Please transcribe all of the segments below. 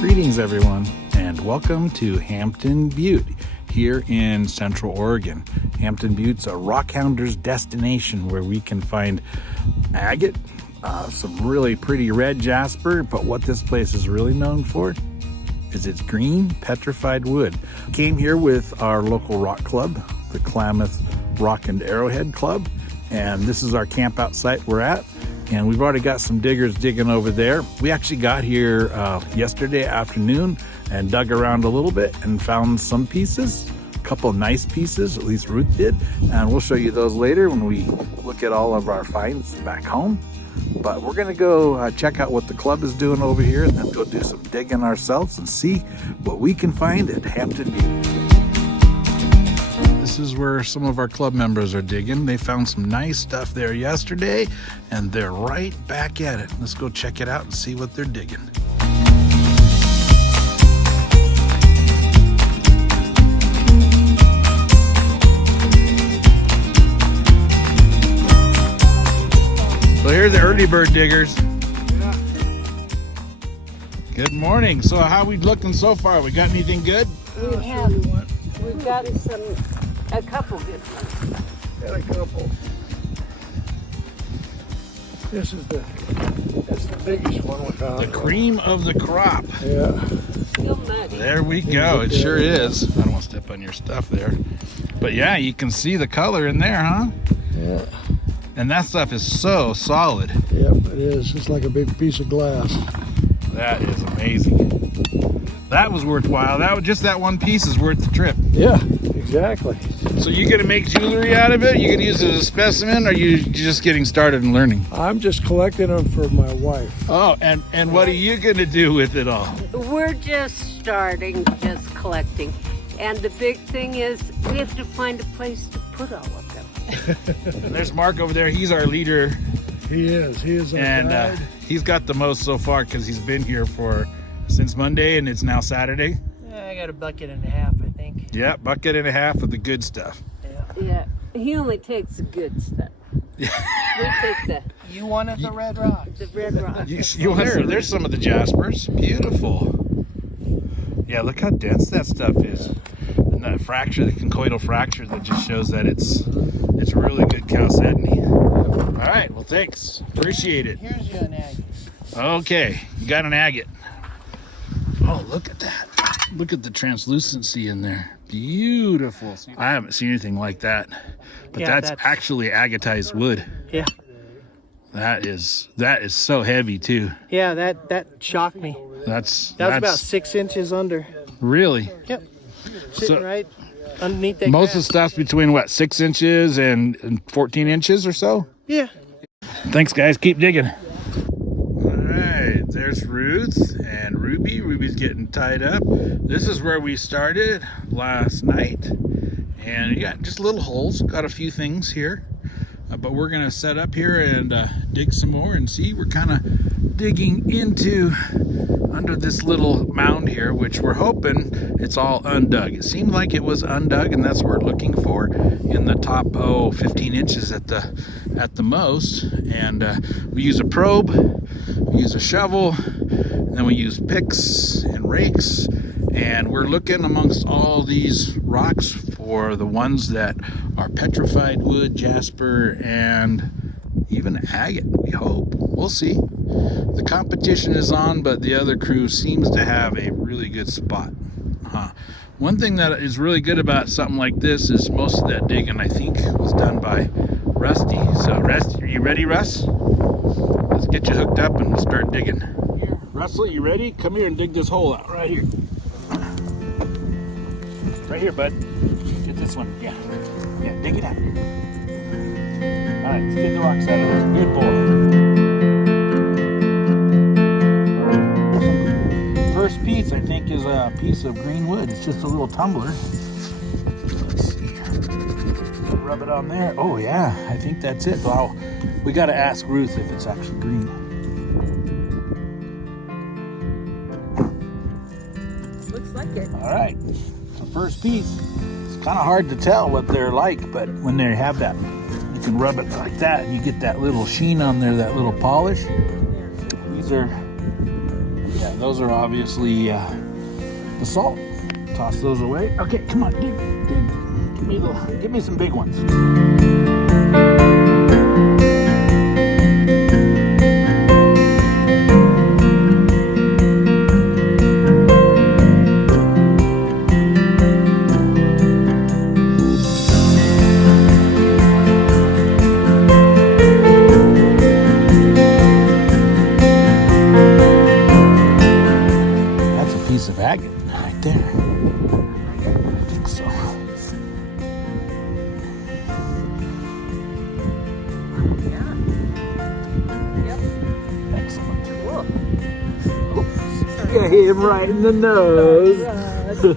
Greetings everyone, and welcome to Hampton Butte here in Central Oregon. Hampton Butte's a rockhounder's destination where we can find agate, some really pretty red jasper, but what this place is really known for is its green petrified wood. Came here with our local rock club, the Klamath Rock and Arrowhead Club, and this is our camp out site we're at. And we've already got some diggers digging over there. We actually got here yesterday afternoon and dug around a little bit and found some pieces, a couple of nice pieces, at least Ruth did. And we'll show you those later when we look at all of our finds back home. But we're gonna go check out what the club is doing over here and then go do some digging ourselves and see what we can find at Hampton Butte. This is where some of our club members are digging. They found some nice stuff there yesterday, and they're right back at it. Let's go check it out and see what they're digging. So here's the early bird diggers. Yeah. Good morning. So how we looking so far? We got anything good? We've gotten a couple good ones. Got a couple. That's the biggest one we found. The cream of the crop. Yeah. Still muddy. There we go. It sure is. I don't want to step on your stuff there. But yeah, you can see the color in there, huh? Yeah. And that stuff is so solid. Yep, it is. It's like a big piece of glass. That is amazing. That was worthwhile. Just that one piece is worth the trip. Yeah, exactly. So you gonna make jewelry out of it? You gonna use it as a specimen, or are you just getting started and learning? I'm just collecting them for my wife. Oh, and what are you gonna do with it all? We're just starting, just collecting. And the big thing is we have to find a place to put all of them. And there's Mark over there. He's our leader. He is our And guide. he's got the most so far because he's been here since Monday, and it's now Saturday. Yeah, I got a bucket and a half, I think. Yeah, bucket and a half of the good stuff. Yeah, he only takes the good stuff. We take You wanted the red rocks. the red rock. There's some of the jaspers. Beautiful. Yeah, look how dense that stuff is. And that fracture, the conchoidal fracture, that just shows that it's really good chalcedony. All right, well, thanks. Appreciate it. Here's you an agate. Okay, you got an agate. Oh, look at that. Look at the translucency in there. Beautiful. I haven't seen anything like that. But Yeah, that's actually agatized wood. Yeah. That is so heavy too. Yeah, that shocked me. That's About 6 inches under. really. Yep. Sitting So- right underneath that Most of the grass. stuff's between what, 6 inches and 14 inches or so? Yeah. Thanks guys, keep digging. All right, there's Ruth and Ruby. Ruby's getting tied up. This is where we started last night. And you got just little holes, got a few things here. But we're gonna set up here and dig some more and see. We're kind of digging under this little mound here, which we're hoping it's all undug. It seemed like it was undug, and that's what we're looking for in the top 15 inches at the most. And we use a probe, we use a shovel, and then we use picks and rakes, and we're looking amongst all these rocks for the ones that are petrified wood, jasper, and even agate, we hope. We'll see. The competition is on, but the other crew seems to have a really good spot. One thing that is really good about something like this is most of that digging, I think, was done by Rusty. So, Rusty, are you ready, Russ? Let's get you hooked up and we'll start digging. Here, Russell, you ready? Come here and dig this hole out right here. Right here, bud. Get this one. Yeah, dig it out. All right, let's get the rocks out of there. Good boy. First piece, I think, is a piece of green wood. It's just a little tumbler. Let's see here. Rub it on there. Oh yeah, I think that's it. Wow, we got to ask Ruth if it's actually green. Looks like it. All right, the first piece. It's kind of hard to tell what they're like, but when they have that, you can rub it like that and you get that little sheen on there, that little polish. These are Yeah, those are obviously basalt. Toss those away. Okay, come on, dig. Give me some big ones. That's a piece of agate right there. I think so. Excellent. Get him right in the nose.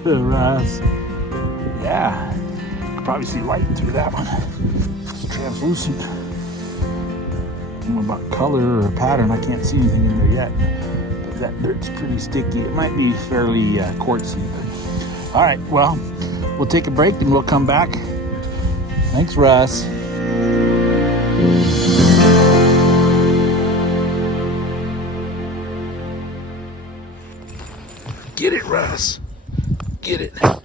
Russ. Yeah. You can probably see light through that one. It's translucent. I don't know about color or pattern. I can't see anything in there yet. But that dirt's pretty sticky. It might be fairly quartzy. All right, well, we'll take a break and we'll come back. Thanks, Russ. Get it, Russ. Get it. I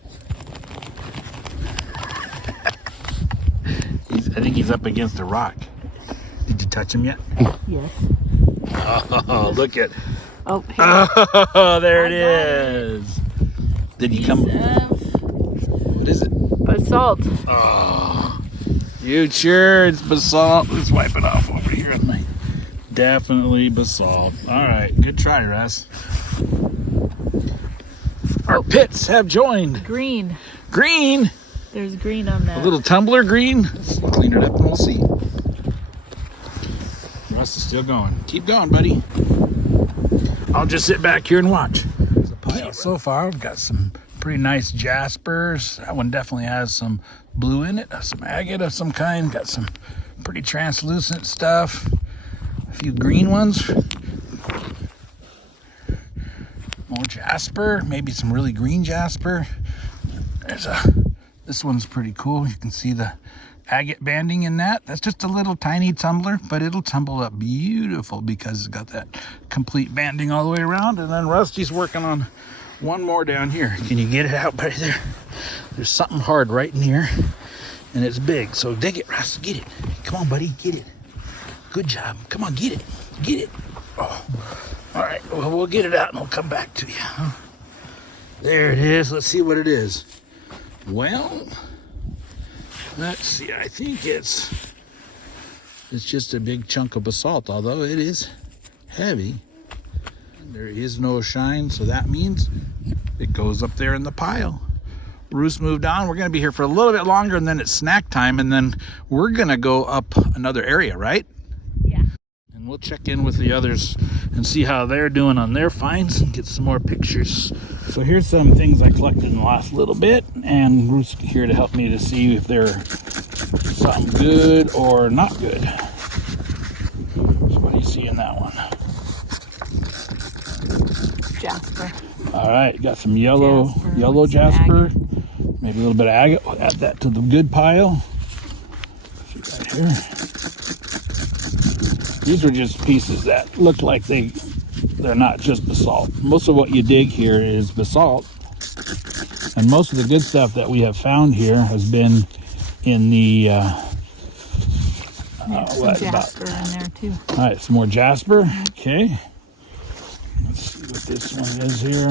think he's up against a rock. Did you touch him yet? Yes. Oh, look at. Oh, Oh, there it is. Did he come? What is it? basalt. Oh, you sure it's basalt? Let's wipe it off over here. Definitely basalt. All right, good try, Russ. Our pits have joined. Green. Green. There's green on that. A little tumbler green. Let's clean it up and we'll see. Russ is still going. Keep going, buddy. I'll just sit back here and watch. So far, we've got some pretty nice jaspers. That one definitely has some blue in it, some agate of some kind. Got some pretty translucent stuff. A few green ones. More jasper, maybe some really green jasper. This one's pretty cool. You can see the agate banding in that. That's just a little tiny tumbler, but it'll tumble up beautiful because it's got that complete banding all the way around. And then Rusty's working on one more down here. Can you get it out right there? There's something hard right in here, and it's big. So dig it, Rusty. Get it. Come on, buddy. Get it. Good job. Come on, get it. Get it. Oh. All right. Well, we'll get it out, and we'll come back to you. There it is. Let's see what it is. Well, let's see. I think it's just a big chunk of basalt, although it is heavy. There is no shine, so that means it goes up there in the pile. Bruce moved on. We're going to be here for a little bit longer, and then it's snack time, and then we're going to go up another area, right? Yeah. And we'll check in with the others and see how they're doing on their finds and get some more pictures. So here's some things I collected in the last little bit, and Bruce is here to help me to see if they're something good or not good. So what do you see in that one? Jasper. All right, got some yellow With some jasper, maybe a little bit of agate. We'll add that to the good pile. See right here. These are just pieces that look like they're not just basalt. Most of what you dig here is basalt, and most of the good stuff that we have found here has been in the Some jasper in there too. all right, some more jasper. Okay, let's see what this one is here.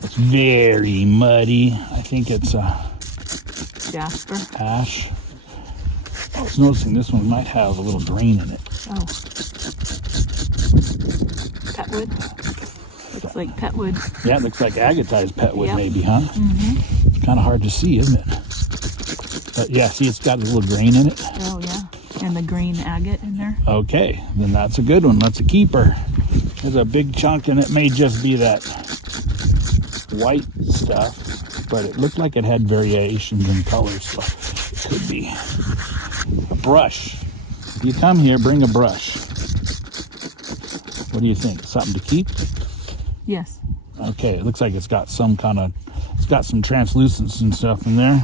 It's very muddy. I think it's Jasper. ash. I was noticing this one might have a little grain in it. Oh. Petwood. Looks like petwood. Yeah, it looks like agatized petwood, Yep. maybe, huh? Mm-hmm. It's kind of hard to see, isn't it? But yeah, see, it's got a little grain in it. Oh yeah. And the green agate in there. Okay, then that's a good one. That's a keeper. There's a big chunk, and it may just be that white stuff, but it looked like it had variations in colors, so it could be. A brush. If you come here, bring a brush. What do you think? Something to keep? Yes. Okay, it looks like it's got some translucence and stuff in there.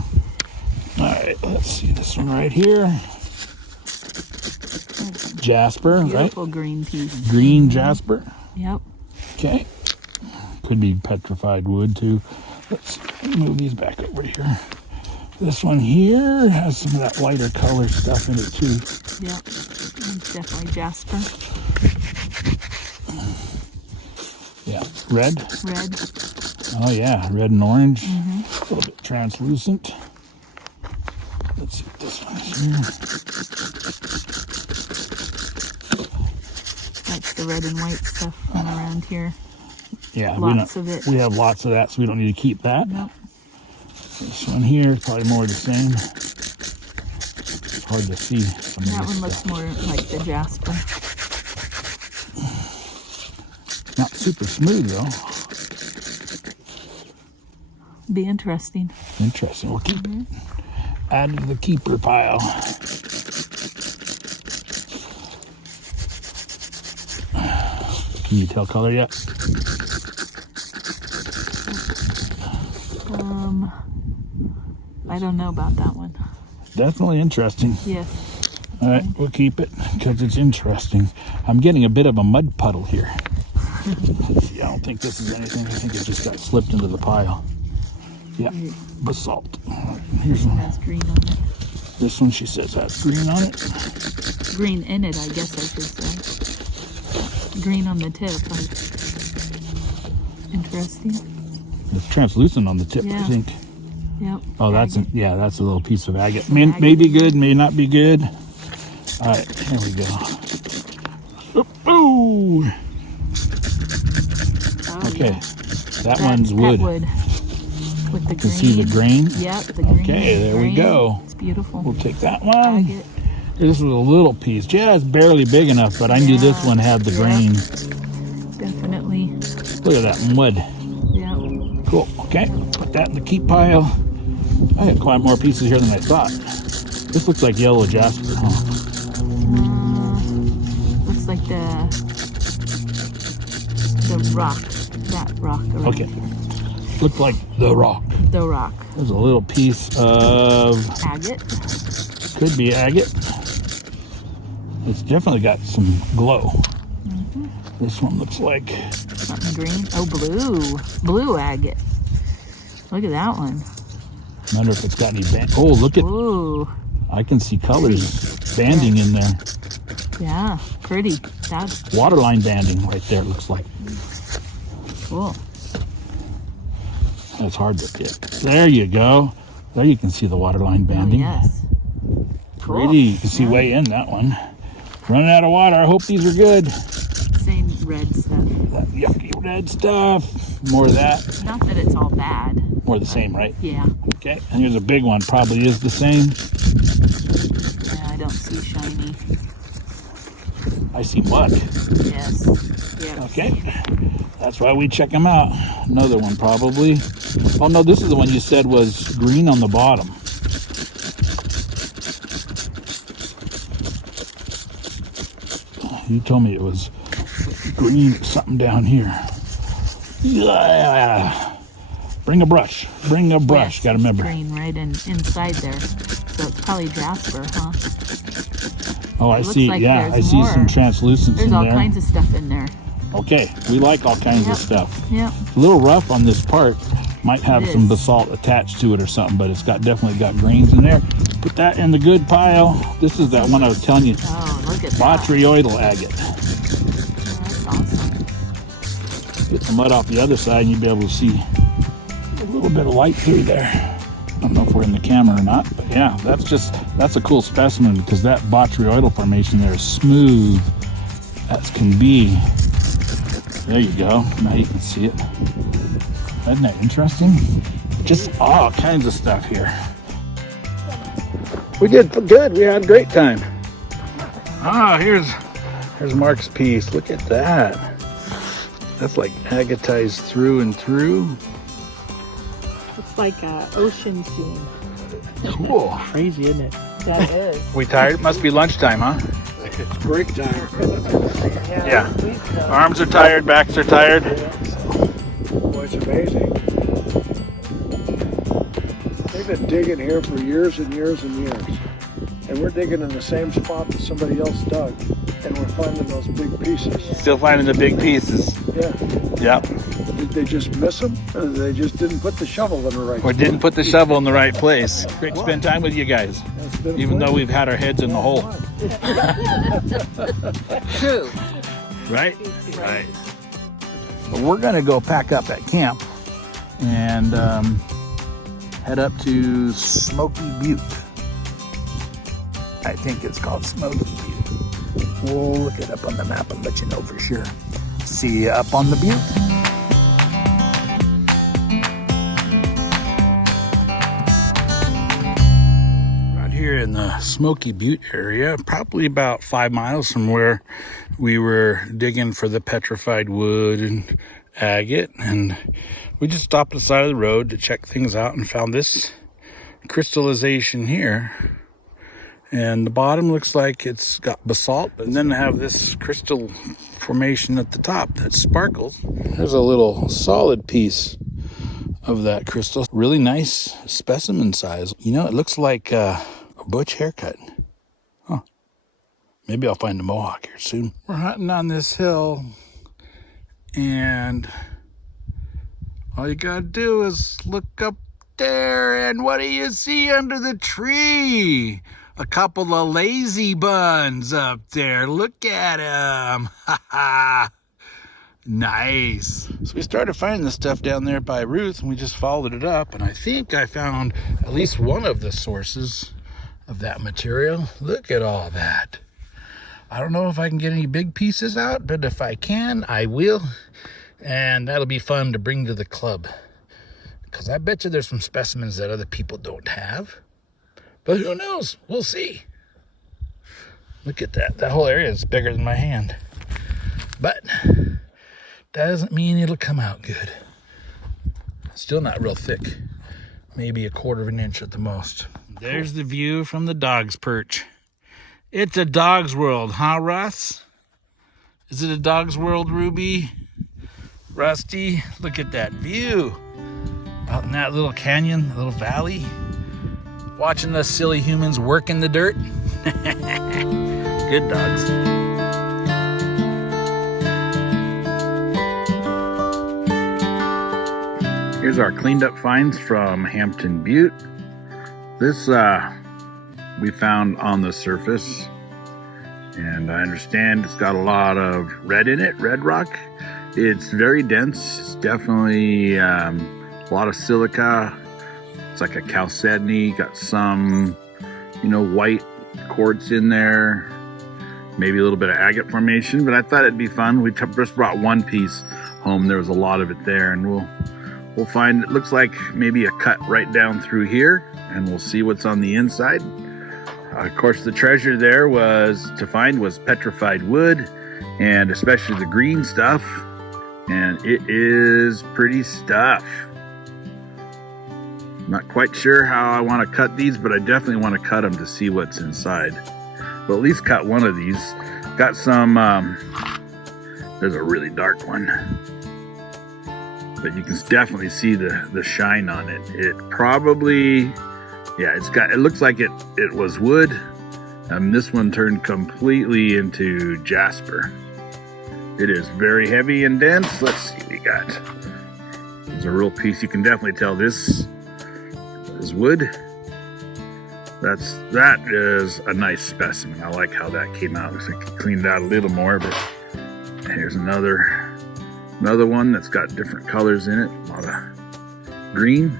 All right, let's see this one right here. jasper, right? Beautiful green piece. Green jasper. Yep. Okay. Could be petrified wood too. Let's move these back over here. This one here has some of that lighter color stuff in it too. Yep. It's definitely jasper. Yeah. Red. Red. Oh yeah, red and orange. A little bit translucent. Let's see what this one is here. That's the red and white stuff from around here. Yeah, Lots of it. We have lots of that, so we don't need to keep that. Nope. This one here is probably more the same. It's hard to see. Some That of this one looks stuff. more like the jasper. Not super smooth though. Be interesting. Interesting. We'll keep it. Add to the keeper pile. Can you tell color yet? I don't know about that one. Definitely interesting. Yes. All right, we'll keep it because it's interesting. I'm getting a bit of a mud puddle here. Let's see, I don't think this is anything. I think it just got slipped into the pile. Yeah, basalt. Here's one. Has green on it. This one, she says, has green on it. Green in it, I guess I should say. Green on the tip. Interesting. It's translucent on the tip, I Yeah. think. Yep. Oh, that's Agate. yeah, that's a little piece of agate. Some May agate. be good, may not be good. All right, here we go. Ooh. Oh, Okay, yeah. that one's wood. Wood. With the You can green. see the grain. Yep, the green. Okay, there we Grain. go. It's beautiful. We'll take that one. Agate. This was a little piece. Yeah, it's barely big enough, but I knew this Yeah, one had the yeah. grain. Definitely. Look at that mud. Yeah. Cool. Okay, put that in the keep pile. I had quite more pieces here than I thought. This looks like yellow jasper, huh? Looks like the rock. That rock. Around Okay. here. Looked like the rock. The rock. There's a little piece of, Agate. could be agate. It's definitely got some glow. This one looks like, Something green. Oh, blue. Blue agate. Look at that one. I wonder if it's got any band. Oh, look at, Ooh. I can see colors banding in there. Yeah. Pretty. That's Waterline banding right there, it looks like. cool. That's hard to get. There you go. There you can see the waterline Oh, banding. yes. Cool. Pretty. You can see way in that one. Running out of water. I hope these are good. Same red stuff. That yucky red stuff. More of that. Not that it's all bad. More the same, right? Yeah. Okay. And here's a big one. Probably is the same. Yeah, I don't see shiny. I see mud. Yes. Yeah. Okay. That's why we check them out. Another one probably. Oh no, this is the one you said was green on the bottom. You told me it was green something down here. Yeah. Bring a brush. Bring a brush. Yes, Gotta remember. green right inside there. So it's probably jasper, huh? Oh, I It looks see. like Yeah, I there's see some more. translucence There's in all there. kinds of stuff in there. Okay, we like all kinds Yep. of stuff. Yep. A little rough on this part. Might have It some is. basalt attached to it or something, but it's definitely got grains in there. Put that in the good pile. This is that one I was telling you. Oh, look at that. Botryoidal agate. That's awesome. Get the mud off the other side and you'll be able to see a little bit of light through there. I don't know if we're in the camera or not, but yeah, that's a cool specimen because that botryoidal formation there is smooth as can be. There you go. Now you can see it. Isn't that interesting? Just all kinds of stuff here. We did good. We had a great time. Ah, here's Mark's piece. Look at that. That's like agatized through and through. It's like an ocean scene. Cool. Crazy, isn't it? That is. We tired? It must be lunchtime, huh? It's break time. Yeah. Arms are tired, backs are tired. Boy, it's amazing. They've been digging here for years and years and years. And we're digging in the same spot that somebody else dug. And we're finding those big pieces. Still finding the big pieces. Yeah. Yep. Did they just miss them? Or they just didn't put the shovel in the right Or spot? didn't put the shovel in the right place. Great to spend time with you guys, That's been even though fun. we've had our heads in the hole. True. Right? Right. But we're gonna go pack up at camp and head up to Smoky Butte. I think it's called Smoky Butte. We'll look it up on the map and let you know for sure. See you up on the butte. Right here in the Smoky Butte area, probably about 5 miles from where we were digging for the petrified wood and agate, and we just stopped at the side of the road to check things out and found this crystallization here. And the bottom looks like it's got basalt, and then they have this crystal formation at the top that sparkles. There's a little solid piece of that crystal. Really nice specimen size. You know, it looks like a butch haircut. Huh. Maybe I'll find a mohawk here soon. We're hunting on this hill, and all you gotta do is look up there, and what do you see under the tree? A couple of lazy buns up there. Look at them. Ha ha. Nice. So we started finding this stuff down there by Ruth, and we just followed it up, and I think I found at least one of the sources of that material. Look at all that. I don't know if I can get any big pieces out, but if I can, I will. And that'll be fun to bring to the club, because I bet you there's some specimens that other people don't have. But who knows? We'll see. Look at that. That whole area is bigger than my hand. But that doesn't mean it'll come out good. Still not real thick. Maybe 1/4 of an inch at the most. There's the view from the dog's perch. It's a dog's world, huh, Russ? Is it a dog's world, Ruby? Rusty? Look at that view. Out in that little canyon, little valley. Watching us silly humans work in the dirt. Good dogs. Here's our cleaned up finds from Hampton Butte. This we found on the surface, and I understand it's got a lot of red in it, red rock. It's very dense. It's definitely a lot of silica. It's like a chalcedony, got some, white quartz in there, maybe a little bit of agate formation, but I thought it'd be fun. We just brought one piece home. There was a lot of it there, and we'll find, it looks like maybe a cut right down through here, and we'll see what's on the inside. Of course, the treasure there was petrified wood, and especially the green stuff, and it is pretty stuff. Not quite sure how I want to cut these, but I definitely want to cut them to see what's inside. But at least cut one of these. Got some, there's a really dark one. But you can definitely see the shine on it. It probably, yeah, it looks like it was wood. This one turned completely into jasper. It is very heavy and dense. Let's see what we got. There's a real piece. You can definitely tell this is wood. That is a nice specimen. I like how that came out. Looks like it cleaned out a little more, but here's another one that's got different colors in it. A lot of green,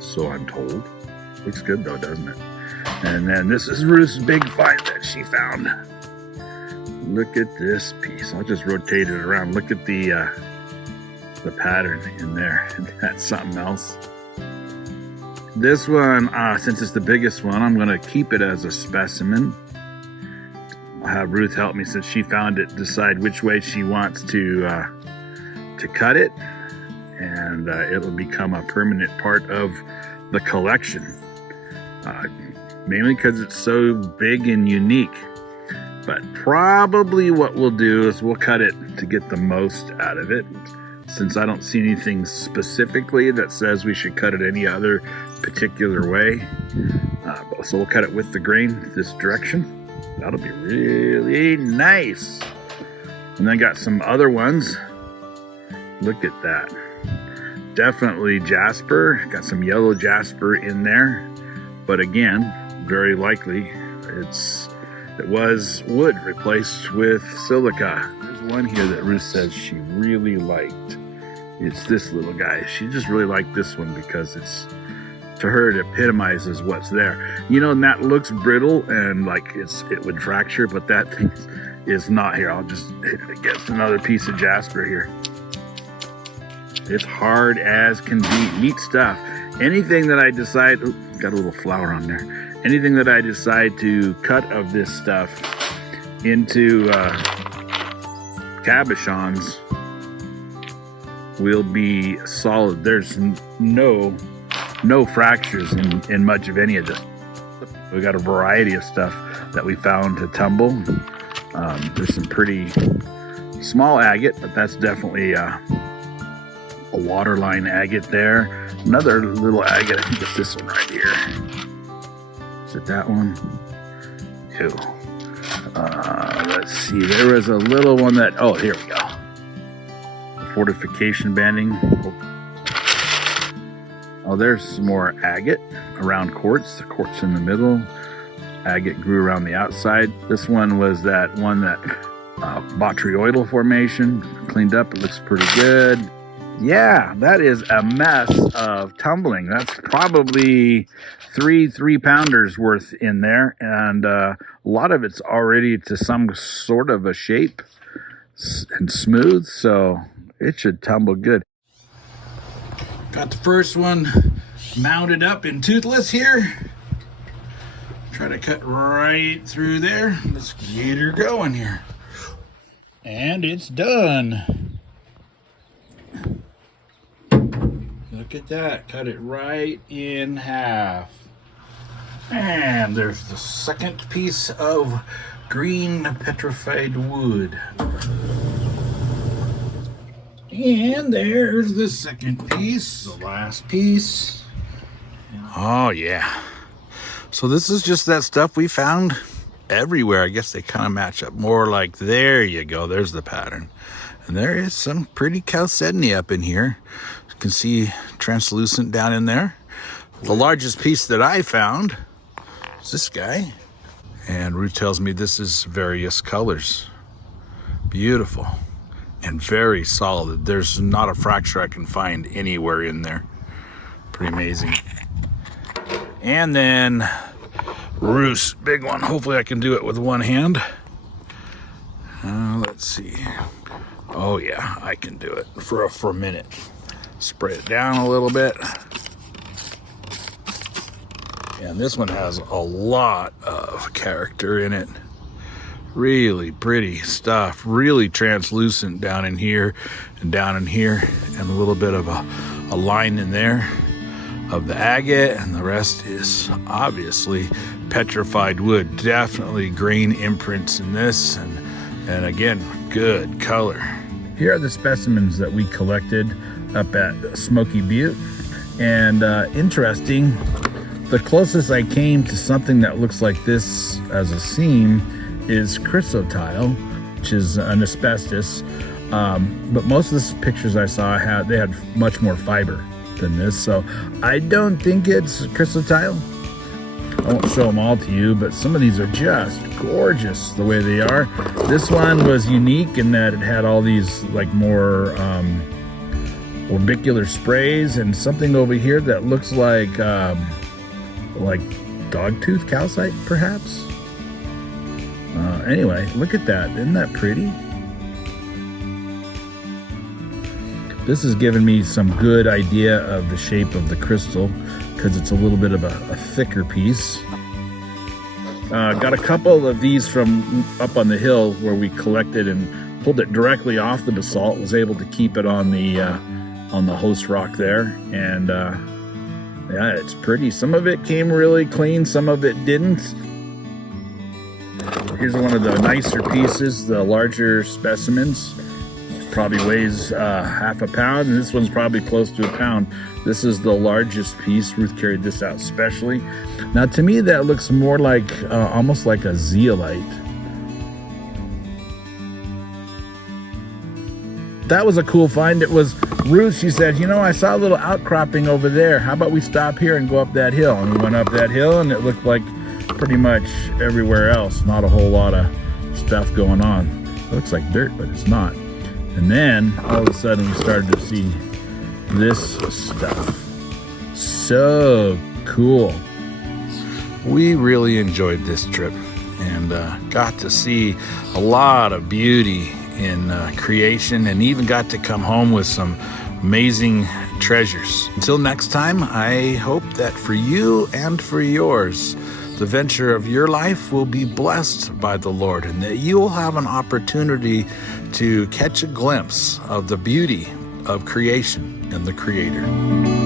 so I'm told. Looks good though, doesn't it? And then this is Ruth's big find that she found. Look at this piece. I'll just rotate it around. Look at the pattern in there. That's something else. This one, since it's the biggest one, I'm gonna keep it as a specimen. I'll have Ruth help me, since she found it, decide which way she wants to cut it, and it'll become a permanent part of the collection. Mainly because it's so big and unique. But probably what we'll do is we'll cut it to get the most out of it, since I don't see anything specifically that says we should cut it any other particular way. So we'll cut it with the grain this direction. That'll be really nice. And I got some other ones. Look at that. Definitely jasper. Got some yellow jasper in there. But again, very likely it was wood replaced with silica. There's one here that Ruth says she really liked. It's this little guy. She just really liked this one because to her it epitomizes what's there. You know, and that looks brittle and like it would fracture, but that thing is not here. I'll just hit it against another piece of jasper here. It's hard as can be. Neat stuff. Anything that I decide, got a little flower on there. Anything that I decide to cut of this stuff into cabochons will be solid. There's no fractures in much of any of this. We got a variety of stuff that we found to tumble. There's some pretty small agate, but that's definitely a waterline agate there. Another little agate, I think it's this one right here. Is it that one? Ew. Let's see, there was a little one that, oh, here we go. The fortification banding. Oh, there's some more agate around quartz. The quartz in the middle. Agate grew around the outside. This one was that one that botryoidal formation. Cleaned up, it looks pretty good. Yeah, that is a mess of tumbling. That's probably three pounders worth in there, and a lot of it's already to some sort of a shape and smooth, so it should tumble good. Got the first one mounted up in toothless here. Try to cut right through there. Let's get her going here. And it's done. Look at that, cut it right in half. And there's the second piece of green petrified wood. And there's the second piece, the last piece. Oh yeah. So this is just that stuff we found everywhere. I guess they kind of match up more like, there you go, there's the pattern. And there is some pretty chalcedony up in here. You can see translucent down in there. The largest piece that I found is this guy. And Ruth tells me this is various colors. Beautiful and very solid. There's not a fracture I can find anywhere in there. Pretty amazing. And then Ruth's big one. Hopefully I can do it with one hand. Let's see. Oh yeah, I can do it for a minute. Spray it down a little bit. And this one has a lot of character in it. Really pretty stuff. Really translucent down in here and down in here. And a little bit of a line in there of the agate. And the rest is obviously petrified wood. Definitely grain imprints in this. And again, good color. Here are the specimens that we collected up at Smoky Butte. And interesting, the closest I came to something that looks like this as a seam is chrysotile, which is an asbestos. But most of the pictures I saw they had much more fiber than this. So I don't think it's chrysotile. I won't show them all to you, but some of these are just gorgeous the way they are. This one was unique in that it had all these like more orbicular sprays, and something over here that looks like dogtooth calcite, perhaps. Anyway, look at that. Isn't that pretty? This has given me some good idea of the shape of the crystal because it's a little bit of a thicker piece. Got a couple of these from up on the hill where we collected and pulled it directly off the basalt. Was able to keep it on the host rock there, and yeah, it's pretty. Some of it came really clean, some of it didn't. Here's one of the nicer pieces, the larger specimens. probably weighs half a pound, and this one's probably close to a pound. This is the largest piece. Ruth carried this out specially. Now to me that looks more like almost like a zeolite. That was a cool find. It was Ruth, she said, you know, I saw a little outcropping over there. How about we stop here and go up that hill? And we went up that hill, and it looked like pretty much everywhere else, not a whole lot of stuff going on. It looks like dirt, but it's not. And then all of a sudden we started to see this stuff. So cool. We really enjoyed this trip and got to see a lot of beauty in creation, and even got to come home with some amazing treasures. Until next time, I hope that for you and for yours, the venture of your life will be blessed by the Lord, and that you will have an opportunity to catch a glimpse of the beauty of creation and the Creator.